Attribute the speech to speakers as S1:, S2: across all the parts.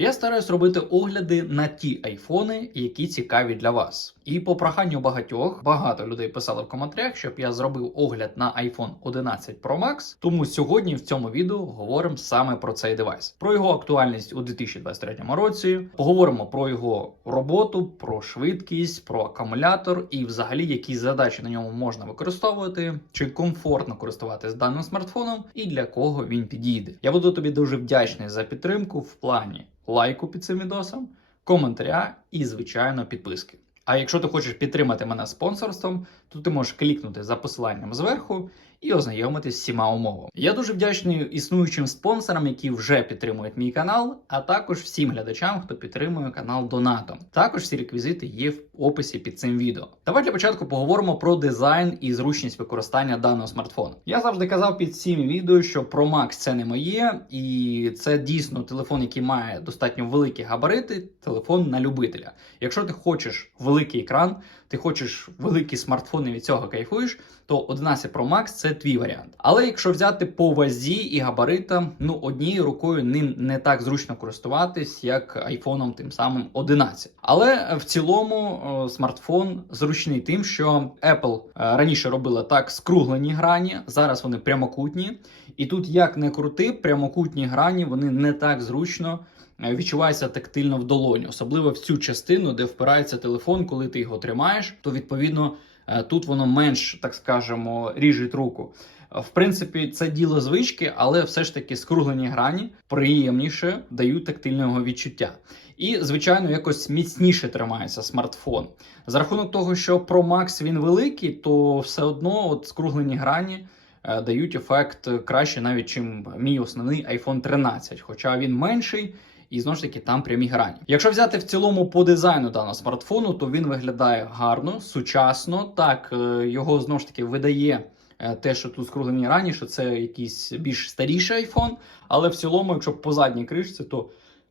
S1: Я стараюсь робити огляди на ті айфони, які цікаві для вас. І по проханню багатьох багато людей писали в коментарях, щоб я зробив огляд на iPhone 11 Pro Max. Тому сьогодні в цьому відео говоримо саме про цей девайс, про його актуальність у 2023 році. Поговоримо про його роботу, про швидкість, про акумулятор і, взагалі, які задачі на ньому можна використовувати, чи комфортно користуватися даним смартфоном, і для кого він підійде. Я буду тобі дуже вдячний за підтримку в плані лайку під цим відосом, коментаря і, звичайно, підписки. А якщо ти хочеш підтримати мене спонсорством, то ти можеш клікнути за посиланням зверху і ознайомитись з всіма умовами. Я дуже вдячний існуючим спонсорам, які вже підтримують мій канал, а також всім глядачам, хто підтримує канал донатом. Також всі реквізити є в описі під цим відео. Давай для початку поговоримо про дизайн і зручність використання даного смартфону. Я завжди казав під цим відео, що Pro Max це не моє, і це дійсно телефон, який має достатньо великі габарити, телефон на любителя. Якщо ти хочеш великий екран, ти хочеш великий смартфон і від цього кайфуєш, то 11 Pro Max це твій варіант. Але якщо взяти по вазі і габаритам, ну однією рукою ним не так зручно користуватись, як айфоном тим самим 11. Але в цілому смартфон зручний тим, що Apple е, раніше робила так скруглені грані, зараз вони прямокутні. І тут, як не крути, прямокутні грані вони не так зручно е, відчуваються тактильно в долоні, особливо в цю частину, де впирається телефон, коли ти його тримаєш, то відповідно е, тут воно менш, так скажемо, ріжить руку. В принципі, це діло звички, але все ж таки скруглені грані приємніше дають тактильного відчуття. І, звичайно, якось міцніше тримається смартфон. За рахунок того, що Pro Max він великий, то все одно от скруглені грані е, дають ефект краще, навіть чим мій основний iPhone 13, хоча він менший. І знову ж таки там прямі грані. Якщо взяти в цілому по дизайну даного смартфону, то він виглядає гарно, сучасно. Так, е, його знову ж таки видає е, те, що тут скруглені рані, що це якийсь більш старіший iPhone. Але в цілому, якщо по задній кришці, то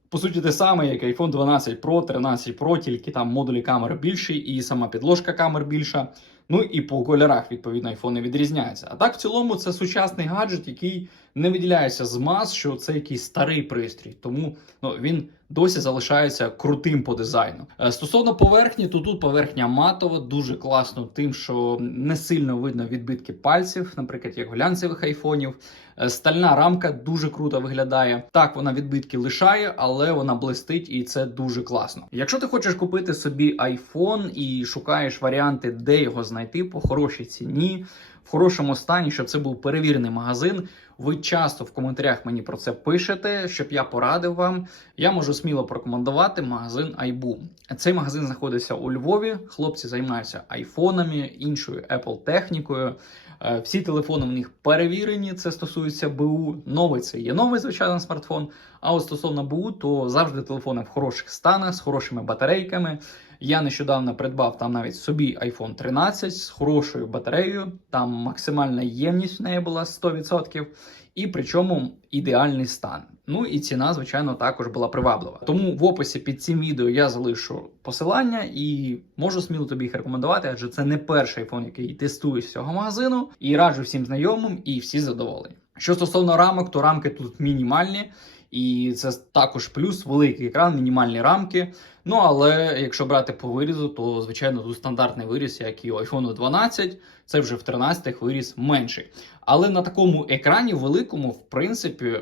S1: по суті те саме, як iPhone 12 Pro, 13 Pro, тільки там модулі камер більші, і сама підложка камер більша. Ну і по кольорах, відповідно, айфони відрізняються. А так, в цілому, це сучасний гаджет, який не виділяється з мас, що це якийсь старий пристрій. Тому ну, він досі залишається крутим по дизайну. Е, Стосовно поверхні, то тут поверхня матова, дуже класно, тим, що не сильно видно відбитки пальців, наприклад, як глянцевих айфонів. Е, Стальна рамка дуже круто виглядає. Так, вона відбитки лишає, але вона блистить і це дуже класно. Якщо ти хочеш купити собі iPhone і шукаєш варіанти, де його знайти по хорошій ціні, в хорошому стані, щоб це був перевірений магазин. Ви часто в коментарях мені про це пишете, щоб я порадив вам. Я можу сміло порекомендувати магазин iBoom. Цей магазин знаходиться у Львові. Хлопці займаються айфонами, іншою Apple технікою. Е, Всі телефони у них перевірені. Це стосується БУ. Новий це є новий звичайно смартфон. А от стосовно БУ, то завжди телефони в хороших станах з хорошими батарейками. Я нещодавно придбав там навіть собі iPhone 13 з хорошою батареєю. Там максимальна ємність в неї була 100%. І причому ідеальний стан. Ну і ціна, звичайно, також була приваблива. Тому в описі під цим відео я залишу посилання і можу сміло тобі їх рекомендувати, адже це не перший iPhone, який тестую з цього магазину. І раджу всім знайомим, і всі задоволені. Що стосовно рамок, то рамки тут мінімальні. І це також плюс великий екран, мінімальні рамки. Ну але якщо брати по вирізу, то звичайно тут стандартний виріз, як і у iPhone 12, це вже в 13-х виріз менший. Але на такому екрані великому, в принципі, е,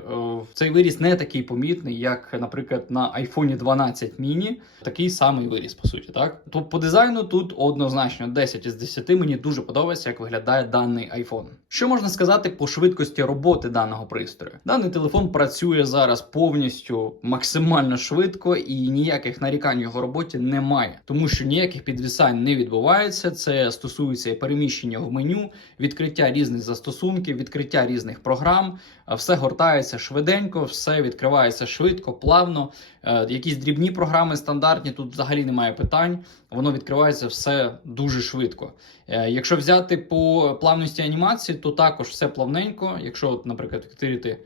S1: цей виріз не такий помітний, як, наприклад, на iPhone 12 mini. Такий самий виріз, по суті, так. То по дизайну тут однозначно 10 із 10 мені дуже подобається, як виглядає даний iPhone. Що можна сказати по швидкості роботи даного пристрою? Даний телефон працює зараз повністю максимально швидко і ніяких нарікань в його роботі немає, тому що ніяких підвісань не відбувається. Це стосується і переміщення в меню, відкриття різних застосунків, відкриття різних програм. Все гортається швиденько, все відкривається швидко, плавно. Е, Якісь дрібні програми стандартні, тут взагалі немає питань. Воно відкривається все дуже швидко. Е, Якщо взяти по плавності анімації, то також все плавненько. Якщо, наприклад, відкрити е,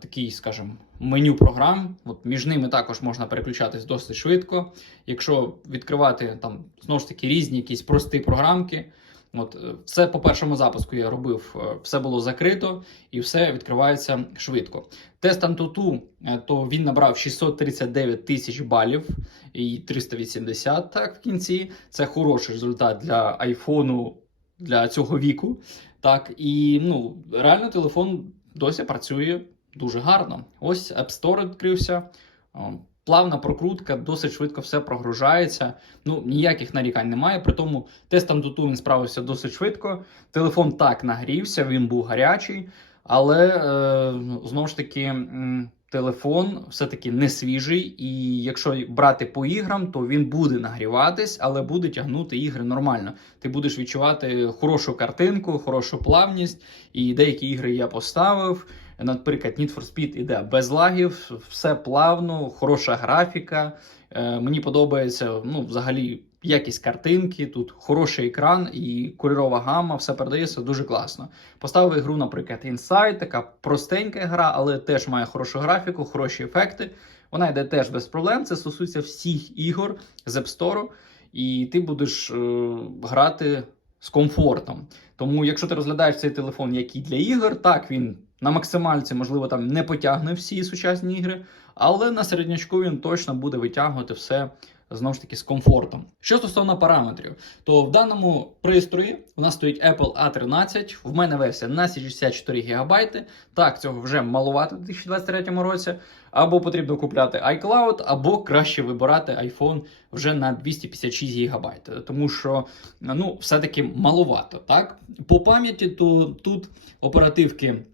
S1: такий, скажімо, меню програм, от між ними також можна переключатись досить швидко. Якщо відкривати там знову ж таки різні якісь прості програмки, От е, все по першому запуску я робив, е, все було закрито і все відкривається швидко. Тест Antutu, е, то він набрав 639 тисяч балів і 380 так в кінці. Це хороший результат для айфону для цього віку. Так, і ну реально телефон досі працює дуже гарно. Ось App Store відкрився. Плавна прокрутка, досить швидко все прогружається. Ну, ніяких нарікань немає. При тому тестом Antutu він справився досить швидко. Телефон так нагрівся, він був гарячий, але е, знову ж таки. Телефон все-таки не свіжий, і якщо брати по іграм, то він буде нагріватись, але буде тягнути ігри нормально. Ти будеш відчувати хорошу картинку, хорошу плавність. І деякі ігри я поставив. Наприклад, Need for Speed іде без лагів, все плавно, хороша графіка. Е, мені подобається ну, взагалі якість картинки, тут хороший екран і кольорова гама, все передається дуже класно. Поставив ігру, наприклад, Inside, така простенька гра, але теж має хорошу графіку, хороші ефекти. Вона йде теж без проблем. Це стосується всіх ігор з App Store, і ти будеш е, грати з комфортом. Тому, якщо ти розглядаєш цей телефон, який для ігор, так він на максимальці, можливо, там не потягне всі сучасні ігри, але на середнячку він точно буде витягувати все знову ж таки з комфортом. Що стосовно параметрів, то в даному пристрої у нас стоїть Apple A13, в мене версія на 64 ГБ. Так, цього вже малувато у 2023 році. Або потрібно купляти iCloud, або краще вибирати iPhone вже на 256 ГБ. Тому що ну, все-таки маловато. Так? По пам'яті, то тут оперативки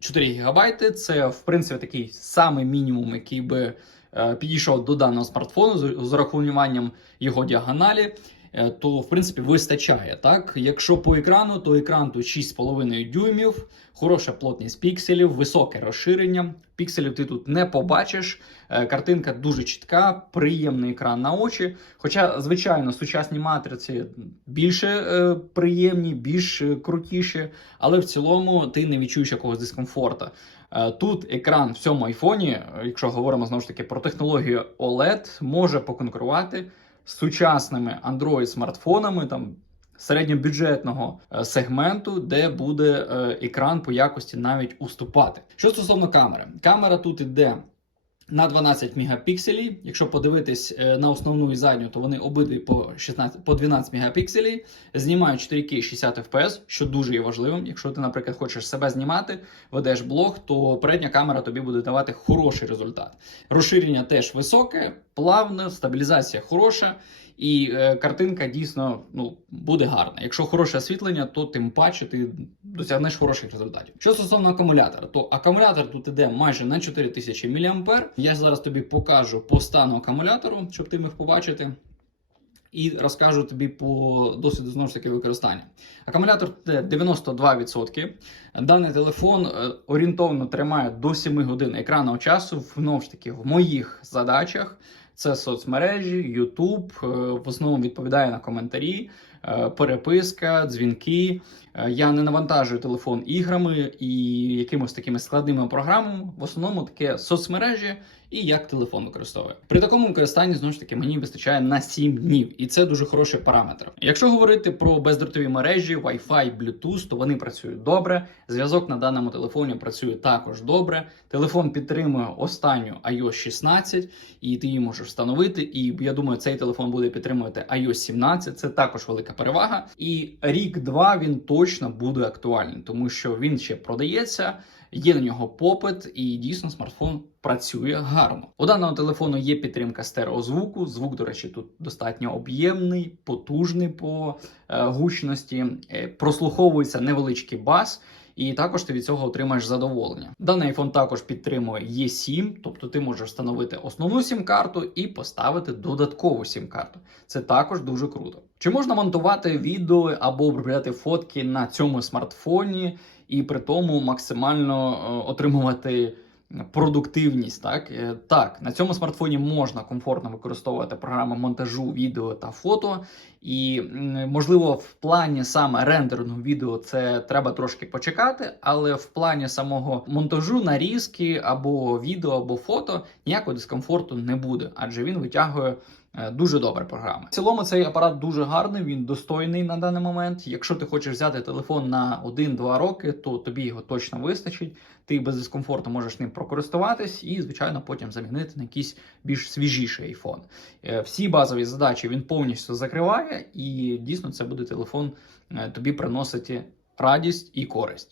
S1: 4 ГБ це, в принципі, такий самий мінімум, який би е, підійшов до даного смартфону з, з урахуванням його діагоналі. е, То, в принципі, вистачає. Так? Якщо по екрану, то екран тут 6,5 дюймів, хороша плотність пікселів, високе розширення. Пікселів ти тут не побачиш. Е, Картинка дуже чітка, приємний екран на очі. Хоча, звичайно, сучасні матриці більше е, приємні, більш е, крутіші, але в цілому ти не відчуєш якогось дискомфорту. Тут екран в цьому айфоні, якщо говоримо знову ж таки про технологію OLED, може поконкурувати з сучасними Android-смартфонами там середньобюджетного е, сегменту, де буде е, екран по якості навіть уступати. Що стосовно камери, камера тут іде. На 12 мегапікселів. Якщо подивитись е, на основну і задню, то вони обидві по 16, по 12 мегапікселів. Знімають 4К 60 FPS, що дуже є важливим. Якщо ти, наприклад, хочеш себе знімати, ведеш блог, то передня камера тобі буде давати хороший результат. Розширення теж високе, плавне, стабілізація хороша. І е, картинка дійсно ну, буде гарна. Якщо хороше освітлення, то тим паче ти досягнеш хороших результатів. Що стосовно акумулятора, то акумулятор тут іде майже на 4000 мАh. Я зараз тобі покажу по стану акумулятору, щоб ти міг побачити. І розкажу тобі по досвіду знову ж таки використання. Акумулятор це 92%. Даний телефон е, орієнтовно тримає до 7 годин екранного часу. Знову ж таки, в моїх задачах це соцмережі, YouTube, е, в основному відповідає на коментарі, переписка, дзвінки. Е, Я не навантажую телефон іграми і якимось такими складними програмами. В основному таке соцмережі і як телефон використовую. При такому використанні знову ж таки мені вистачає на 7 днів, і це дуже хороший параметр. Якщо говорити про бездротові мережі, Wi-Fi, Bluetooth, то вони працюють добре. Зв'язок на даному телефоні працює також добре. Телефон підтримує останню iOS 16, і ти її можеш встановити. І я думаю, цей телефон буде підтримувати iOS 17. Це також велика перевага. І рік-два він точно буде актуальним, тому що він ще продається. Є на нього попит, і дійсно смартфон працює гарно. У даного телефону є підтримка стереозвуку. Звук, до речі, тут достатньо об'ємний, потужний по е, гучності. Е, прослуховується невеличкий бас. І також ти від цього отримаєш задоволення. Даний iPhone також підтримує E7, тобто ти можеш встановити основну сім-карту і поставити додаткову сім-карту. Це також дуже круто. Чи можна монтувати відео або обробляти фотки на цьому смартфоні і при тому максимально е, отримувати продуктивність? Так, Е, так, на цьому смартфоні можна комфортно використовувати програми монтажу відео та фото. І можливо, в плані саме рендерного відео це треба трошки почекати, але в плані самого монтажу, нарізки або відео, або фото ніякого дискомфорту не буде, адже він витягує Дуже добра програма. В цілому цей апарат дуже гарний, він достойний на даний момент. Якщо ти хочеш взяти телефон на 1-2 роки, то тобі його точно вистачить. Ти без дискомфорту можеш ним прокористуватись і, звичайно, потім замінити на якийсь більш свіжіший iPhone. Е, Всі базові задачі він повністю закриває, і дійсно це буде телефон е, тобі приносити радість і користь.